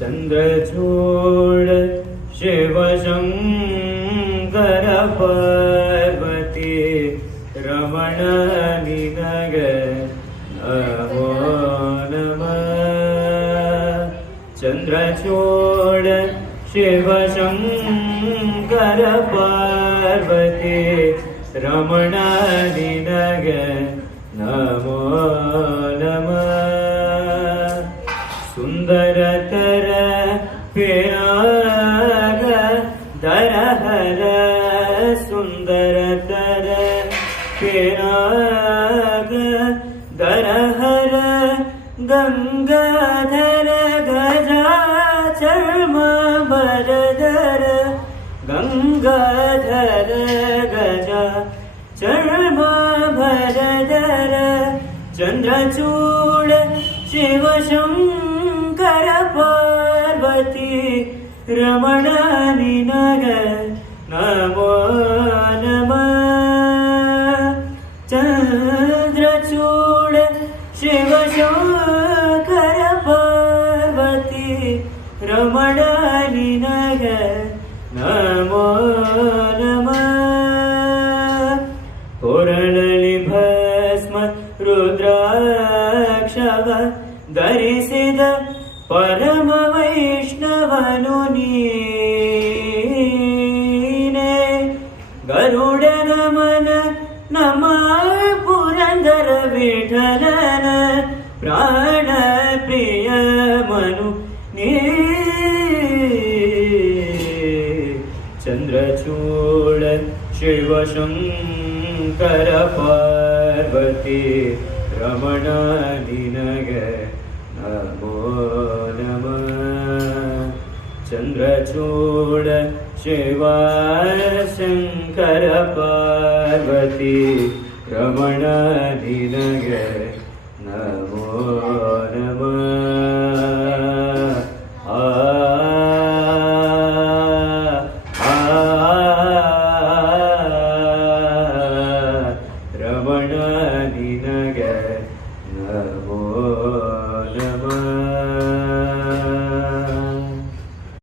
ಚಂದ್ರಚೂಡ ಶಿವಶಂಕರ ಪಾರ್ವತಿ ರಮಣ ನಿನಗ ನಮೋ ನಮಃ. ಚಂದ್ರಚೂಡ ಶಿವಶಂಕರ ಪಾರ್ವತಿ ರಮಣ ನಿನಗ ನಮೋ ನಮಃ. ಸುಂದರತರ ಪಿರಾಗ ದರಹರ ಸುಂದರತರ ಪಿರಾಗ ದರಹರ ಗಂಗಾಧರ ಗಜಾ ಚರ್ಮ ಬರದರ ಗಂಗಾಧರ ಗಜಾ ಚರ್ಮ ಭರದರ ಚಂದ್ರಚೂಡ ಶಿವಶಂಕರ ಪಾರ್ವತಿ ರಮಣ ನಿನಗ ನಮೋ ನಮಃ. ಚಂದ್ರಚೂಡ ಶಿವಶಂಕರ ಪಾರ್ವತಿ ರಮಣ ನಿನಗ ನಮೋ ನಮಃ. ಕೊರಳಲಿ ಭಸ್ಮ ರುದ್ರಾಕ್ಷವ ಧರಿಸಿದ ಪರಮ ವೈಷ್ಣವನು ನೀನೆ. ಗರುಡ ನಮನ ನಮ ಪುರಂದರ ವಿಠಲನ ಪ್ರಾಣ ಪ್ರಿಯ ಮನು ನೀ. ಚಂದ್ರಚೂಡ ಶಿವಶಂಕರ ಪಾರ್ವತಿ ರಮಣ ನಿನಗ ನಮೋ ನಮಃ. ಚಂದ್ರಚೂಡ ಶಿವಶಂಕರ ಪಾರ್ವತಿ ರಮಣ ನಿನಗ ನಮೋ ನಮಃ. ರಮಣ ನಿನಗ ನಮೋ